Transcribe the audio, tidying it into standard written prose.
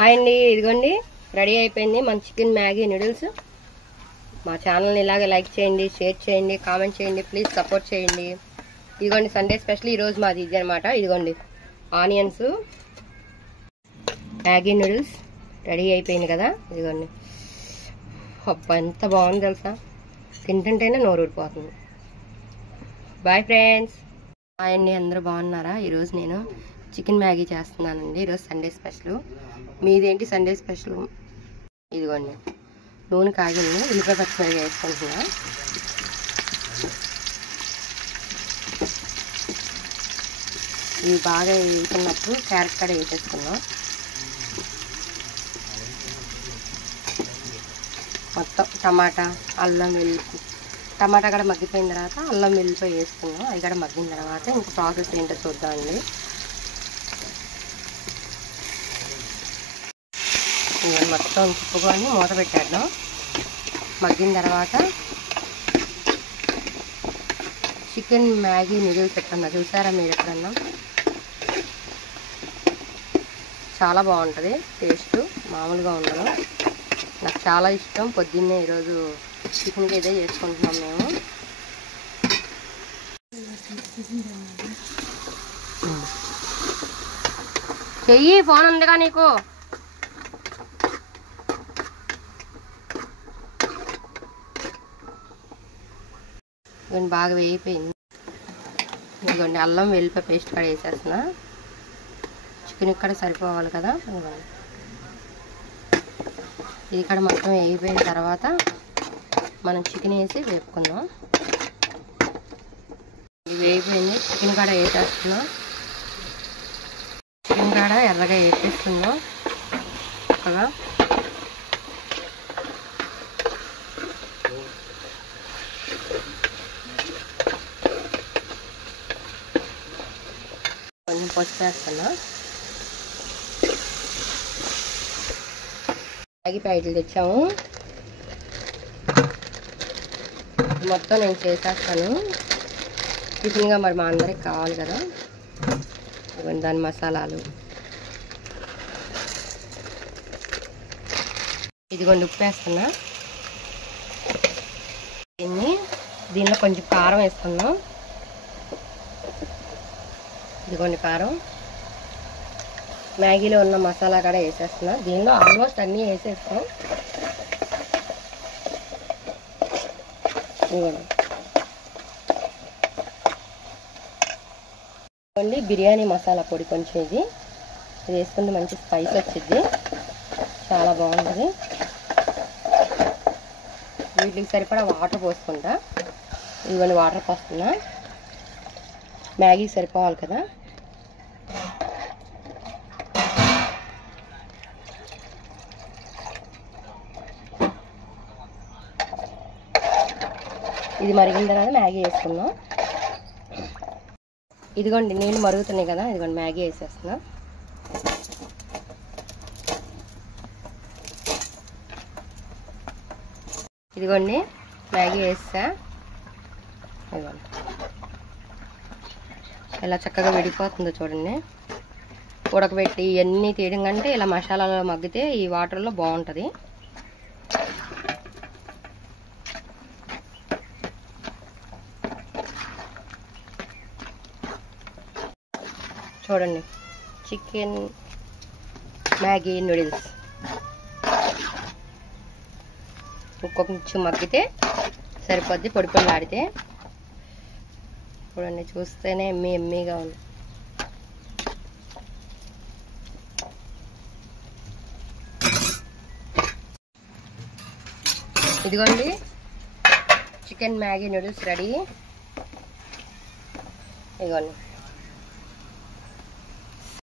Hi అండి, ఇదిగోండి ready అయిపోయింది మన చికెన్ మ్యాగీ నూడిల్స్. మా ఛానల్ని ఇలాగే లైక్ చేయండి, షేర్ చేయండి, కామెంట్ చేయండి, ప్లీజ్ సపోర్ట్ చేయండి. ఇదిగోండి సండే స్పెషల్ ఈరోజు మాది ఇది అనమాట. ఇదిగోండి ఆనియన్స్ మ్యాగీ నూడిల్స్ రెడీ అయిపోయింది కదా. ఇదిగోండి అబ్బా ఎంత బాగుంది తెలుసా, తింటుంటేనే నోరు ఊరిపోతుంది. Bye friends. హాయ్ అండి, అందరూ బాగున్నారా? ఈరోజు నేను చికెన్ మ్యాగీ చేస్తున్నానండి. ఈరోజు సండే స్పెషల్. మీదేంటి సండే స్పెషల్? ఇదిగోండి నూనె కాగింది, ఉల్లిపాయ పచ్చిమిరపకాయ వేసుకుంటున్నా. ఇవి బాగా వేసుకున్నప్పుడు క్యారెట్ కూడా వేసేసుకున్నాం. మొత్తం టమాటా, అల్లం వెల్లుల్లి, టమాటా కూడా మగ్గిపోయిన తర్వాత అల్లం వెల్లుల్లిపాయ వేసుకున్నాం. అది కూడా మగ్గిన తర్వాత ఇంకా ప్రాసెస్ ఏంటో చూద్దామండి. మొత్తం తిప్పుకొని మూత పెట్టేద్దాం. మగ్గిన తర్వాత చికెన్ మ్యాగీ నూడిల్స్ ఎక్కడన్నా చూసారా మీరు? ఎక్కడన్నా చాలా బాగుంటుంది టేస్ట్, మామూలుగా ఉండదు. నాకు చాలా ఇష్టం. పొద్దున్నే ఈరోజు చికెన్కి ఇదే చేసుకుంటున్నాం మేము. చెయ్యి, ఫోన్ ఉందిగా నీకు. ఇవన్నీ బాగా వేగిపోయింది. ఇదిగోండి అల్లం వెల్లిపాయ పేస్ట్ కూడా వేసేస్తున్నా. చికెన్ ఇక్కడ సరిపోవాలి కదా. ఇది కూడా మొత్తం వేగిపోయిన తర్వాత మనం చికెన్ వేసి వేపుకుందాం. ఇది వేగిపోయింది, చికెన్ కూడా వేసేస్తున్నాం. చికెన్ కూడా ఎర్రగా వేసేస్తున్నాం చక్కగా. కొంచెం పసుపు వేస్తున్నా. మ్యాగీ ప్యాకెట్లు తెచ్చాము, మొత్తం నేను చేసేస్తాను. టిఫిన్గా మరి మా అందరికి కావాలి కదా. దాని మసాలాలు ఇదిగోండి ఉప్పు వేస్తున్నా. దీనిలో కొంచెం కారం వేసుకున్నాం. ఇదిగోండి కారం. మ్యాగీలో ఉన్న మసాలా కూడా వేసేస్తున్నా. దీనిలో ఆల్మోస్ట్ అన్నీ వేసేస్తాం. ఇదిగోండి బిర్యానీ మసాలా పొడి కొంచెం, ఇది వేసుకుంటే మంచి స్పైస్ వచ్చింది, చాలా బాగుంటుంది. వీటికి సరిపడా వాటర్ పోసుకుంటా. ఇదిగోండి వాటర్ పోస్తున్నా, మ్యాగీకి సరిపోవాలి కదా. ఇది మరిగిన తర్వాత మ్యాగీ వేసుకున్నాం. ఇదిగోండి నీళ్ళు మరుగుతున్నాయి కదా. ఇదిగోండి మ్యాగీ వేసేస్తున్నా. ఇదిగోండి మ్యాగీ వేస్తా. ఇదిగోండి ఎలా చక్కగా విడిపోతుందో చూడండి. ఉడకబెట్టి ఇవన్నీ తీయడం కంటే ఇలా మసాలాలో మగ్గితే ఈ వాటర్లో బాగుంటుంది. చూడండి చికెన్ మ్యాగీ నూడిల్స్ కొంచెం మగ్గితే సరిపోద్ది, పొడి పొడి ఆడితే. చూడండి చూస్తేనే ఎమ్మీగా ఉంది. ఇదిగోండి చికెన్ మ్యాగీ నూడిల్స్ రెడీ. ఇదిగోండి